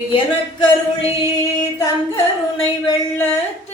எனக்கருளி தங்கருணை வெள்ளத்து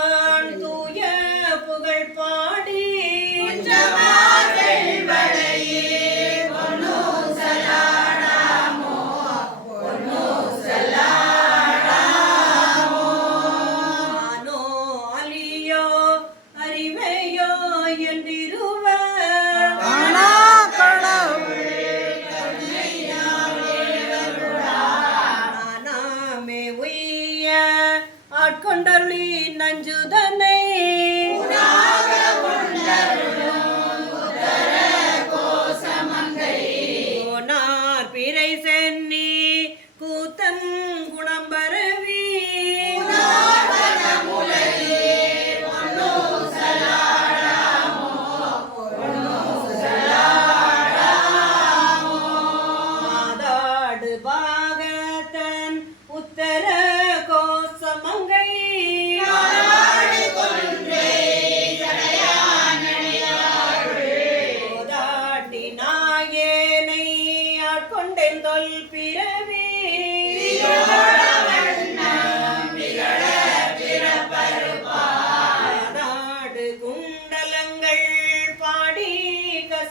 நஞ்சுதனை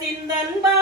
நாடு குண்டலங்கள் பாடி கசிந்தன்பா